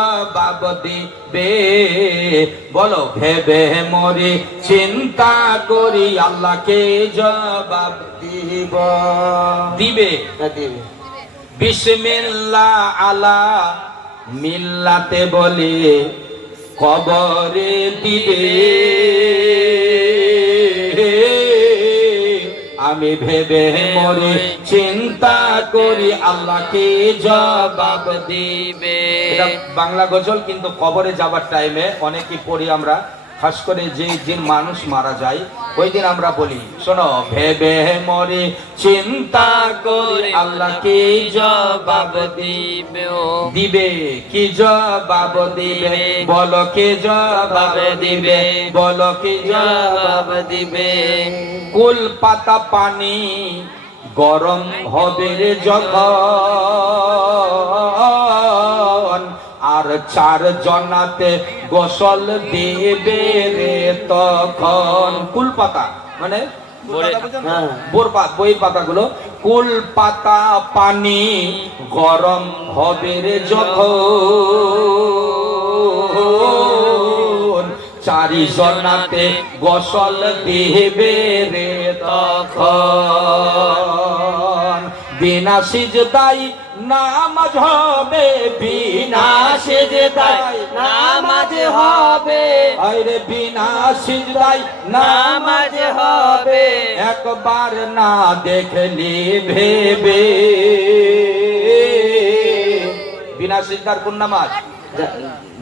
জবাব দিবে বলো ভেবে মরি চিন্তা করি আল্লাহকে জবাব দিবে বিসমিল্লাহ আলা মিল্লাতে বলে কবরে দিবে আমি ভেবে মরি চিন্তা করি আল্লাহকে জবাব দিবে। এটা বাংলা গজল, কিন্তু কবরে যাবার টাইমে অনেকেই পড়ি আমরা, খাস করে যে দিন মানুষ মারা যায় ওই দিন আমরা বলি, শোনো ভেবে মরি চিন্তা করি আল্লাহকে জবাব দিবে কি জবাব দিবে বলো কে জবাব দিবে বলো কে জবাব দিবে। কুল পাতা পানি গরম হবে যখন আর চার জনাতে গোসল দেবে রে তখন। কুল পাতা মানে বইয়ের পাতাগুলো, কুল পাতা পানি গরম হবে রে যখন চারি জনাতে গোসল দেবে রে তখন। বিনা সিজদাই নামাজ হবে বিনা সিজদাই নামাজ হবে আরে বিনা সিজদাই নামাজ হবে একবার না দেখলি ভেবে। বিনা সিজদার কোন নামাজ?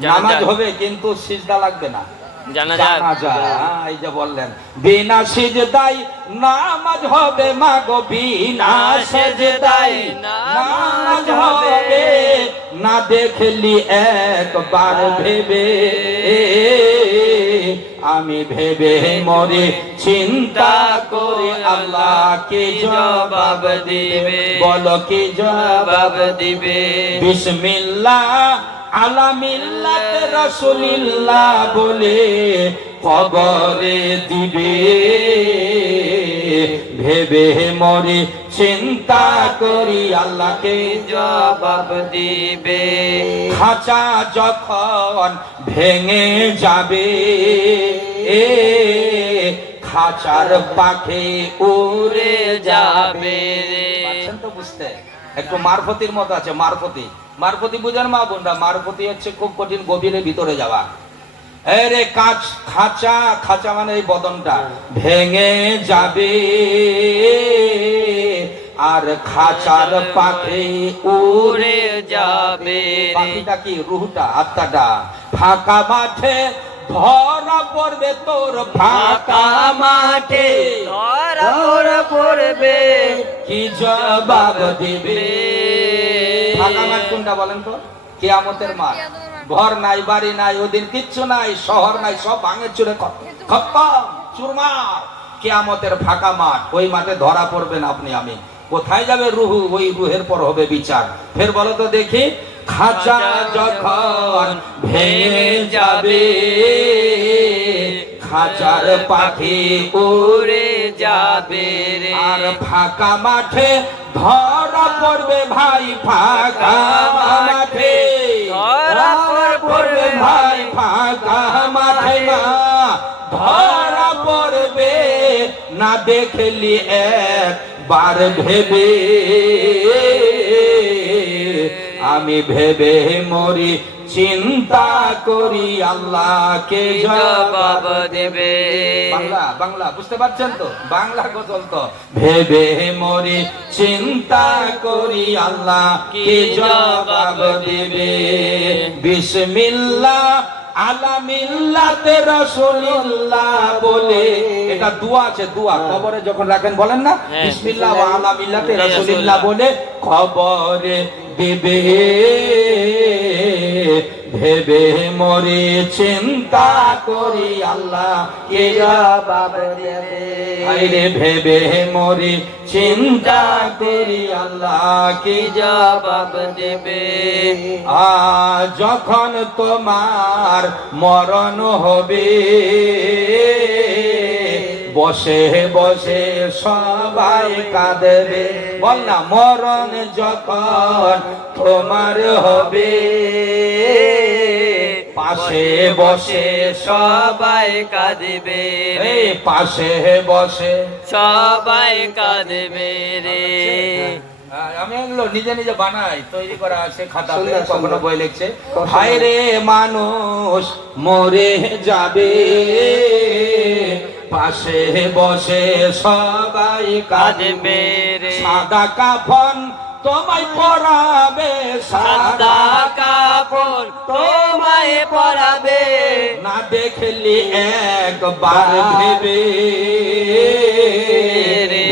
নামাজ হবে কিন্তু সিজদা লাগবে না, এই যে বললেন বিনা সিজদাই নামাজ হবে মাগো বিনা সিজদাই নামাজ হবে না দেখলি একবার ভেবে। আমি ভেবে মরি চিন্তা করি আল্লাহকে জবাব দিবে বলো কি জবাব দিবে। বিসমিল্লাহ আলা মিল্লাতে রাসূলিল্লাহ বলে কবরে দিবে ভেবে মরি চিন্তা করি আল্লাহকে জবাব দিবে। খাঁচা যখন ভেঙে যাবে খাঁচার পাখি উড়ে যাবে। পাচ্ছেন তো বুঝতে? একটু মারফতির মতো আছে, মারফতি মারফতি বুঝেন মা বোনরা? মারফতি হচ্ছে খুব কঠিন গভীরে ভিতরে যাওয়া। আরে কাঁচ খাঁচা, খাঁচা মানে এই বদনটা ভেঙে যাবে আর খাঁচার পাখি উড়ে যাবে। পাখিটা কি? রুহটা, আত্মাটা। ফাঁকা মাঠে ধরা পড়বে তোর ফাঁকা মাঠে ধরা পড়বে কি জবাব দিবে। ফাঁকা মাঠ কোনটা বলেন তো? কিয়ামতের মাঠ। ঘর নাই, বাড়ি নাই, ওদিন কিচ্ছু নাই, শহর নাই, সব ভাঙে চুরে খতম চুরমার। কিয়ামতের ফাঁকা মাঠ, ওই মাঠে ধরা পড়বেন আপনি আমি। কোথায় যাবে রুহু? ওই রুহের পর হবে বিচার। ফের বলো তো দেখি। খাঁচা যখন ভেঙে যাবে খাঁচার পাখি উড়ে যাবে আর ফাঁকা মাঠে ধরা পড়বে ভাই ফাঁকা মাঠে ধরা পড়বে ভাই ফাঁকা মাঠে না ধরা পড়বে না দেখলি একবার ভেবে। আমি ভেবে মরি চিন্তা করি আল্লাহকে জবাব দেবে। বাংলা বাংলা বুঝতে পারছেন তো? বাংলা গজল তো। ভেবে মরি চিন্তা করি আল্লাহকে জবাব দেবে। বিসমিল্লাহ আলা মিল্লাতে রাসূলিল্লাহ বলে, এটা দোয়া আছে, দোয়া কবরে যখন রাখেন বলেন না বিসমিল্লাহ ওয়া আলা মিল্লাতে রাসূলিল্লাহ বলে কবরে দিবে ভেবে মরি চিন্তা করি আল্লাহকে জবাব দেবে। আরে ভেবে মরি চিন্তা করি আল্লাহকে জবাব দেবে। যখন তোমার মরণ হবে বসে বসে সবাই কাঁদবে। বল না, মরণ যখন তোমার হবে পাশে বসে সবাই কাঁদবে রে, এই পাশে বসে সবাই কাঁদবে রে। আমি এগুলো নিজে নিজে বানাই, তৈরি করা আছে খাতাতে, সুন্দর, কখনো সুন্দর। বই লিখছে। খুব হায় রে মানুষ মরে যাবে, পাশে বসে সবাই কাঁদবে কাঁদবে রে। সাদা কাফন তোমায় পরাবে, সাদা কাপড় তোমায় পরাবে, না দেখলি একবার ভেবে,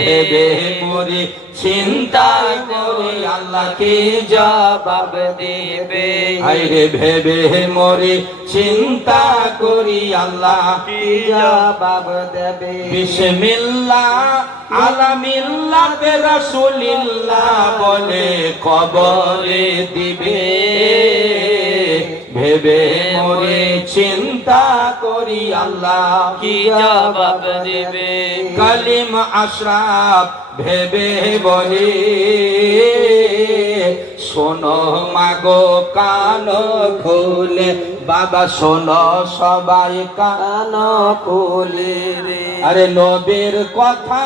ভেবে মরি চিন্তা করি আল্লাহ কি জবাব দিবে। আইরে ভেবে মরি চিন্তা করি আল্লাহ কি জবাব দেবে। বিসমিল্লাহ আলা মিল্লাতে রাসূলিল্লাহ বলে কবরে দিবে, ভেবে মরি চিন্তা করি আল্লাহ কি জবাব দিবে। কালিম আশরাফ ভেবে বলি, শোনো মাগো কান খুলে, বাবা শোনো সবাই কান খুলে রে। আরে নবীর কথা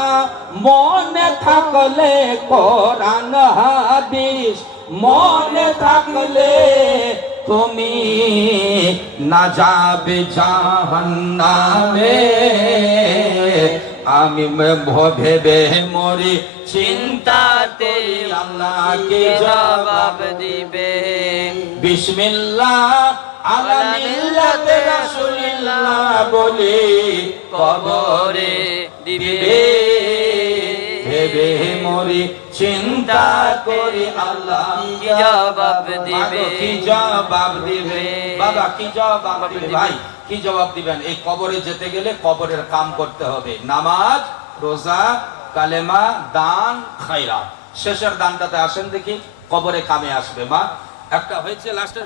মনে থাকলে, কোরআন হাদিস মনে থাকলে, তুমি না যাবে জাহান্নামে। আমি ভেবে মরি চিন্তাতে আল্লাহ কি জবাব দিবে। বিসমিল্লাহ আলা মিল্লাতে রাসূলিল্লাহ বলি কবরে দিবে, ভেবে মরি চিন্তা করি আল্লাহ কি জবাব দিবে। কি জবাব দিবে বাবা, কি জবাব দিবে ভাই, কি জবাব দিবেন? এই কবরে যেতে গেলে কবরের কাম করতে হবে, নামাজ, রোজা, কালেমা, দান, খায়রাত। শেষের দানটাতে আসেন দেখি, কবরে কামে আসবে। মা একটা হয়েছে লাস্টের